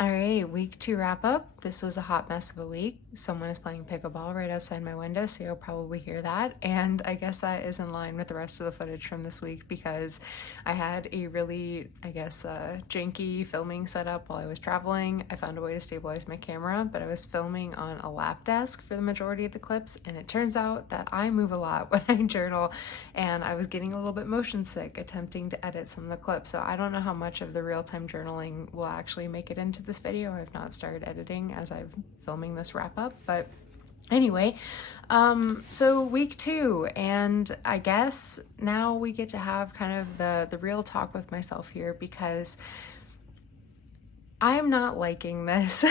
All right, week 2 wrap up. This was a hot mess of a week. Someone is playing pickleball right outside my window, so you'll probably hear that. And I guess that is in line with the rest of the footage from this week because I had a really, janky filming setup while I was traveling. I found a way to stabilize my camera, but I was filming on a lap desk for the majority of the clips, and it turns out that I move a lot when I journal, and I was getting a little bit motion sick attempting to edit some of the clips. So I don't know how much of the real-time journaling will actually make it into this video. I've not started editing as I'm filming this wrap up, but anyway, so week 2, and I guess now we get to have kind of the real talk with myself here because I'm not liking this.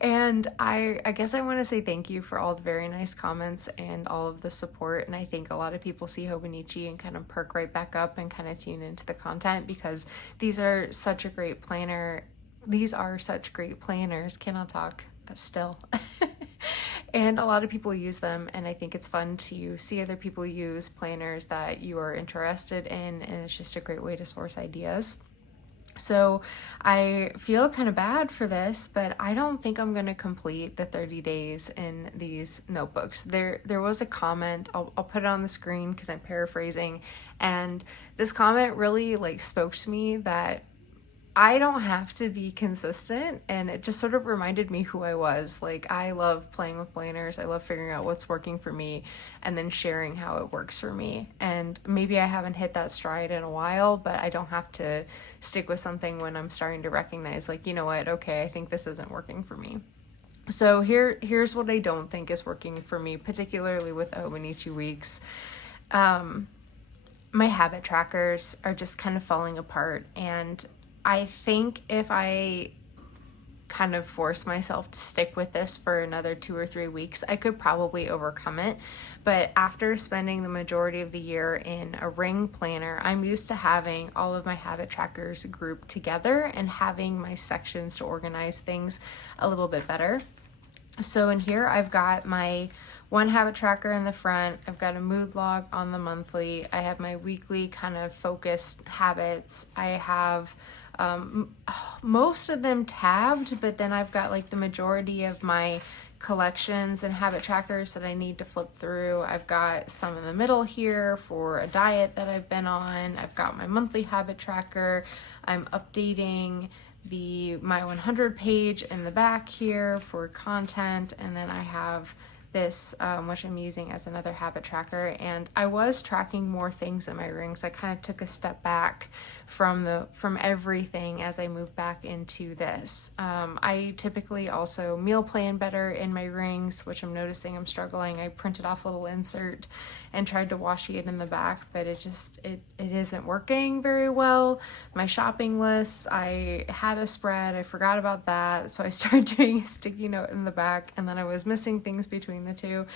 And I guess I want to say thank you for all the very nice comments and all of the support. And I think a lot of people see Hobonichi and kind of perk right back up and kind of tune into the content because these are such a great planner. These are such great planners. Cannot talk still. And a lot of people use them, and I think it's fun to see other people use planners that you are interested in, and it's just a great way to source ideas. So I feel kind of bad for this, but I don't think I'm going to complete the 30 days in these notebooks. There was a comment, I'll put it on the screen because I'm paraphrasing, and this comment really spoke to me that I don't have to be consistent, and it just sort of reminded me who I was. I love playing with planners. I love figuring out what's working for me and then sharing how it works for me. And maybe I haven't hit that stride in a while, but I don't have to stick with something when I'm starting to recognize, you know what, okay, I think this isn't working for me. So here's what I don't think is working for me, particularly with Hobonichi weeks. My habit trackers are just kind of falling apart, and I think if I kind of force myself to stick with this for another 2 or 3 weeks, I could probably overcome it. But after spending the majority of the year in a ring planner, I'm used to having all of my habit trackers grouped together and having my sections to organize things a little bit better. So in here, I've got my one habit tracker in the front. I've got a mood log on the monthly. I have my weekly kind of focused habits. I have most of them tabbed, but then I've got the majority of my collections and habit trackers that I need to flip through. I've got some in the middle here for a diet that I've been on. I've got my monthly habit tracker. I'm updating my 100 page in the back here for content, and then I have this which I'm using as another habit tracker. And I was tracking more things in my rings. I kind of took a step back from everything as I moved back into this. I typically also meal plan better in my rings, which I'm noticing I'm struggling. I printed off a little insert and tried to washi it in the back, but it isn't working very well. My shopping lists, I had a spread, I forgot about that, so I started doing a sticky note in the back, and then I was missing things between the two.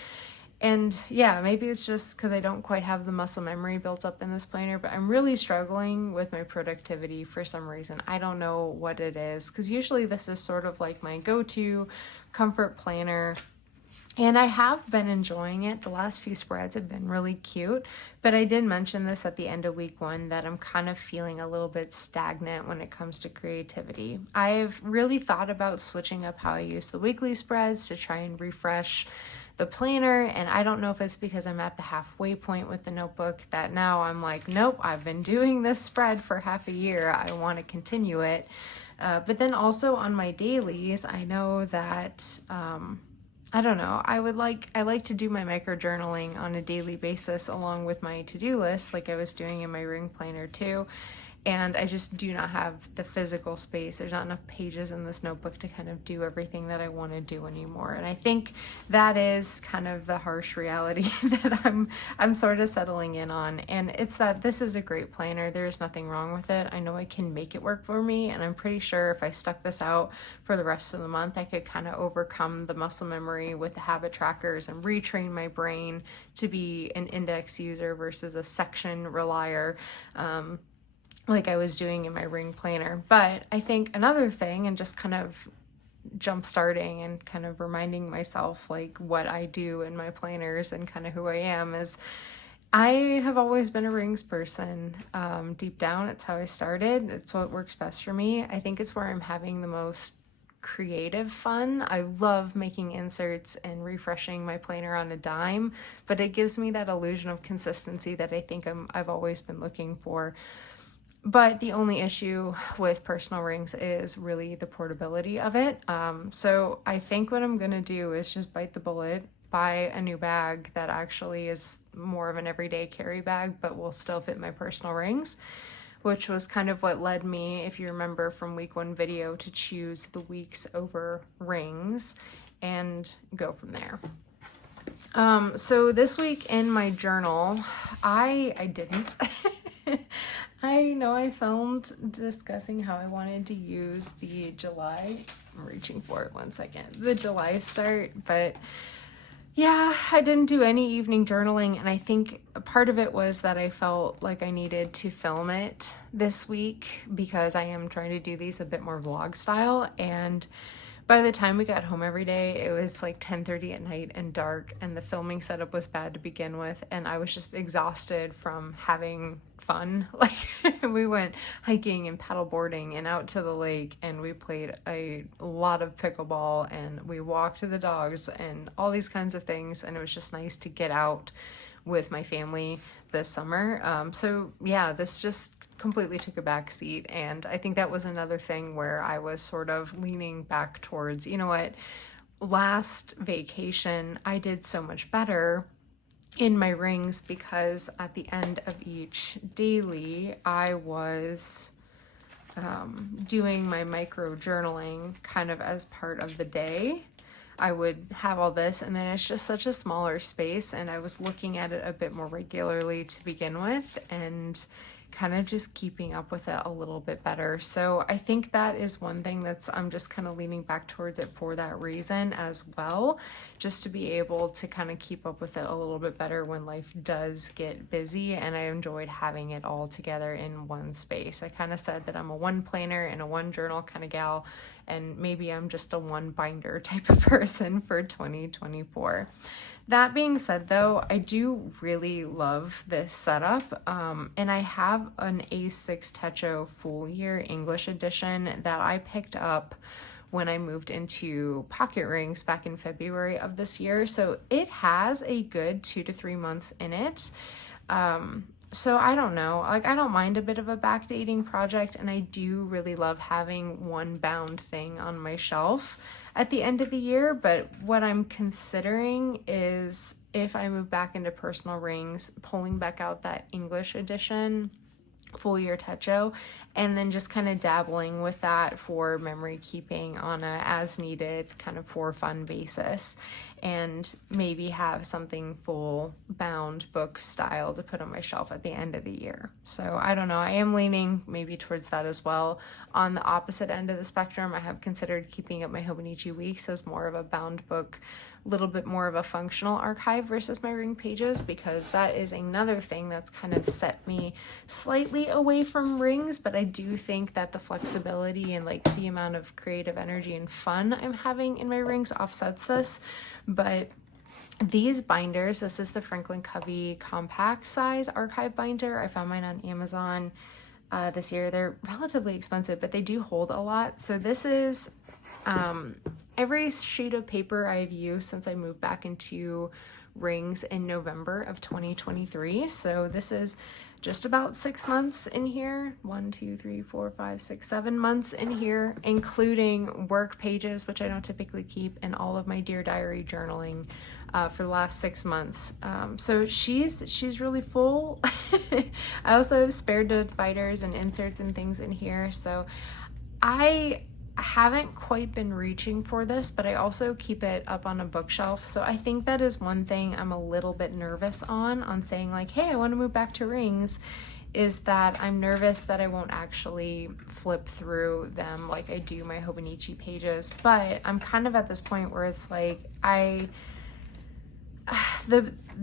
And yeah, maybe it's just because I don't quite have the muscle memory built up in this planner, but I'm really struggling with my productivity for some reason. I don't know what it is, because usually this is sort of my go-to comfort planner. And I have been enjoying it. The last few spreads have been really cute, but I did mention this at the end of week 1 that I'm kind of feeling a little bit stagnant when it comes to creativity. I've really thought about switching up how I use the weekly spreads to try and refresh the planner, and I don't know if it's because I'm at the halfway point with the notebook that now I'm nope, I've been doing this spread for half a year, I want to continue it. But then also on my dailies, I know that I don't know, I like to do my micro journaling on a daily basis along with my to-do list like I was doing in my ring planner too. And I just do not have the physical space. There's not enough pages in this notebook to kind of do everything that I want to do anymore. And I think that is kind of the harsh reality that I'm sort of settling in on. And it's that this is a great planner. There's nothing wrong with it. I know I can make it work for me, and I'm pretty sure if I stuck this out for the rest of the month, I could kind of overcome the muscle memory with the habit trackers and retrain my brain to be an index user versus a section relier. Like I was doing in my ring planner. But I think another thing, and just kind of jump starting and kind of reminding myself what I do in my planners and kind of who I am, is I have always been a rings person. Deep down, it's how I started. It's what works best for me. I think it's where I'm having the most creative fun. I love making inserts and refreshing my planner on a dime, but it gives me that illusion of consistency that I think I've always been looking for. But the only issue with personal rings is really the portability of it. So I think what I'm gonna do is just bite the bullet, buy a new bag that actually is more of an everyday carry bag, but will still fit my personal rings, which was kind of what led me, if you remember from week 1 video, to choose the weeks over rings and go from there. So this week in my journal, I didn't. I know I filmed discussing how I wanted to use the July, I'm reaching for it one second, the July start, but yeah, I didn't do any evening journaling, and I think a part of it was that I felt like I needed to film it this week because I am trying to do these a bit more vlog style, and by the time we got home every day, it was like 10:30 at night and dark, and the filming setup was bad to begin with, and I was just exhausted from having fun. Like, we went hiking and paddleboarding and out to the lake, and we played a lot of pickleball, and we walked the dogs and all these kinds of things, and it was just nice to get out with my family this summer. So yeah, this just completely took a back seat, and I think that was another thing where I was sort of leaning back towards, you know what, last vacation I did so much better in my rings because at the end of each daily I was doing my micro journaling kind of as part of the day. I would have all this, and then it's just such a smaller space, and I was looking at it a bit more regularly to begin with, and kind of just keeping up with it a little bit better. So I think that is one thing I'm just kind of leaning back towards it for that reason as well, just to be able to kind of keep up with it a little bit better when life does get busy. And I enjoyed having it all together in one space. I kind of said that I'm a one planner and a one journal kind of gal, and maybe I'm just a one binder type of person for 2024. That being said, though, I do really love this setup, and I have an A6 Techo full year English edition that I picked up when I moved into pocket rings back in February of this year, so it has a good 2 to 3 months in it. So I don't know, like, I don't mind a bit of a backdating project, and I do really love having one bound thing on my shelf at the end of the year. But what I'm considering is, if I move back into personal rings, pulling back out that English edition full year Techo, and then just kind of dabbling with that for memory keeping on a as needed kind of for fun basis, and maybe have something full bound book style to put on my shelf at the end of the year. So I don't know, I am leaning maybe towards that as well. On the opposite end of the spectrum, I have considered keeping up my Hobonichi weeks as more of a bound book, a little bit more of a functional archive versus my ring pages, because that is another thing that's kind of set me slightly away from rings. But I do think that the flexibility and like the amount of creative energy and fun I'm having in my rings offsets this. But these binders, this is the Franklin Covey compact size archive binder. I found mine on Amazon this year. They're relatively expensive, but they do hold a lot. So this is every sheet of paper I've used since I moved back into rings in November of 2023. So this is just about 6 months in here. 1, 2, 3, 4, 5, 6, 7 months in here, including work pages, which I don't typically keep, and all of my Dear Diary journaling for the last 6 months. So she's really full. I also have spare dividers and inserts and things in here. So I haven't quite been reaching for this, but I also keep it up on a bookshelf. So I think that is one thing I'm a little bit nervous on saying like, hey, I want to move back to rings, is that I'm nervous that I won't actually flip through them like I do my Hobonichi pages. But I'm kind of at this point where it's like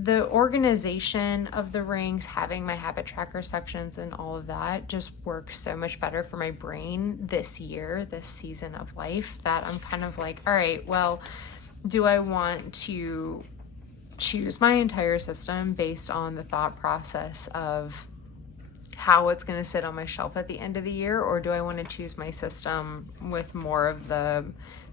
the organization of the rings, having my habit tracker sections and all of that just works so much better for my brain this year, this season of life, that I'm kind of like, all right, well, do I want to choose my entire system based on the thought process of how it's going to sit on my shelf at the end of the year, or do I want to choose my system with more of the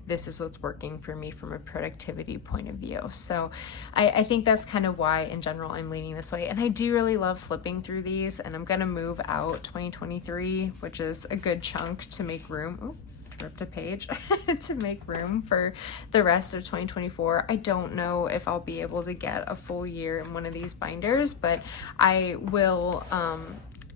this is what's working for me from a productivity point of view. So I think that's kind of why in general I'm leaning this way. And I do really love flipping through these, and I'm going to move out 2023, which is a good chunk to make room. Ooh, ripped a page to make room for the rest of 2024. I don't know if I'll be able to get a full year in one of these binders, but I will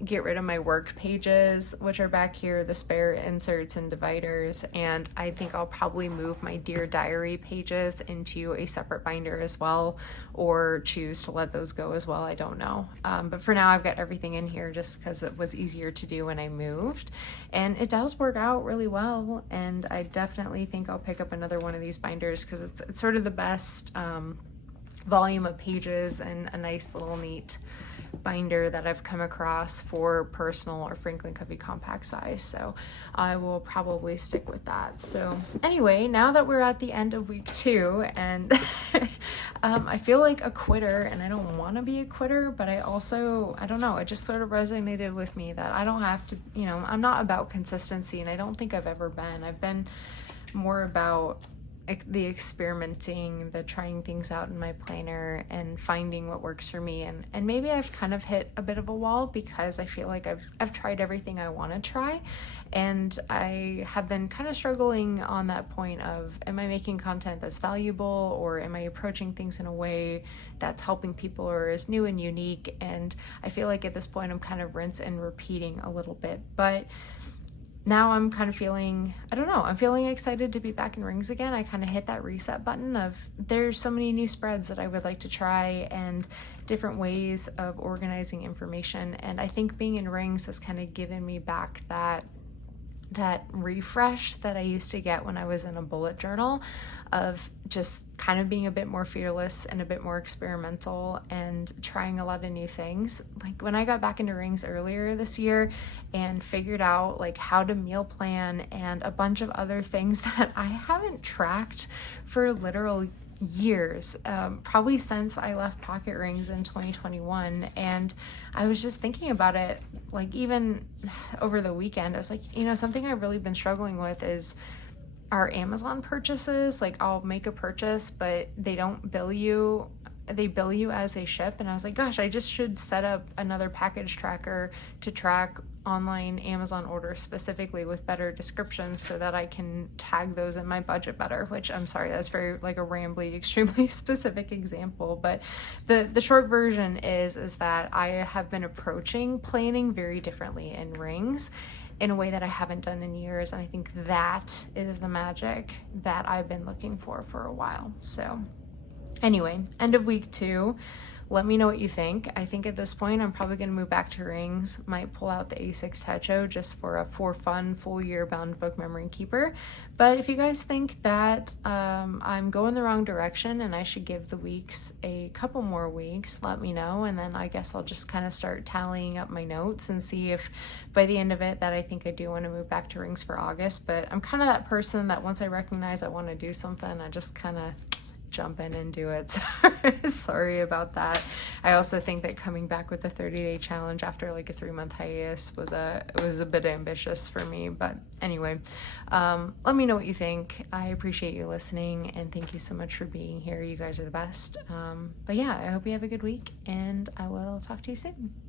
get rid of my work pages, which are back here, the spare inserts and dividers, and I think I'll probably move my Dear Diary pages into a separate binder as well, or choose to let those go as well. I don't know. But for now, I've got everything in here just because it was easier to do when I moved, and it does work out really well, and I definitely think I'll pick up another one of these binders because it's sort of the best volume of pages and a nice little neat binder that I've come across for personal or Franklin Covey compact size. So I will probably stick with that. So anyway, now that we're at the end of week 2, and I feel like a quitter, and I don't want to be a quitter, but I don't know, it just sort of resonated with me that I don't have to, I'm not about consistency, and I don't think I've ever been. I've been more about the experimenting, the trying things out in my planner and finding what works for me. And maybe I've kind of hit a bit of a wall because I feel like I've tried everything I want to try, and I have been kind of struggling on that point of, am I making content that's valuable, or am I approaching things in a way that's helping people or is new and unique? And I feel like at this point I'm kind of rinse and repeating a little bit, but now I'm kind of feeling, I'm feeling excited to be back in rings again. I kind of hit that reset button of, there's so many new spreads that I would like to try and different ways of organizing information. And I think being in rings has kind of given me back that refresh that I used to get when I was in a bullet journal, of just kind of being a bit more fearless and a bit more experimental and trying a lot of new things. Like when I got back into rings earlier this year and figured out like how to meal plan and a bunch of other things that I haven't tracked for literal years, probably since I left pocket rings in 2021. And I was just thinking about it, like even over the weekend, I was like, something I've really been struggling with is our Amazon purchases. Like I'll make a purchase, but they don't bill you. They bill you as they ship. And I was like, gosh, I just should set up another package tracker to track online Amazon orders specifically with better descriptions so that I can tag those in my budget better, which I'm sorry, that's very like a rambly, extremely specific example. But the short version is that I have been approaching planning very differently in rings in a way that I haven't done in years. And I think that is the magic that I've been looking for a while. So anyway, end of week 2. Let me know what you think. I think at this point, I'm probably going to move back to rings. Might pull out the A6 Techo just for a fun full year bound book memory keeper. But if you guys think that I'm going the wrong direction and I should give the weeks a couple more weeks, let me know. And then I guess I'll just kind of start tallying up my notes and see if by the end of it that I think I do want to move back to rings for August. But I'm kind of that person that once I recognize I want to do something, I just kind of jump in and do it. Sorry about that. I also think that coming back with the 30-day challenge after like a 3-month hiatus was a bit ambitious for me. But anyway, let me know what you think. I appreciate you listening, and thank you so much for being here. You guys are the best. But yeah, I hope you have a good week, and I will talk to you soon.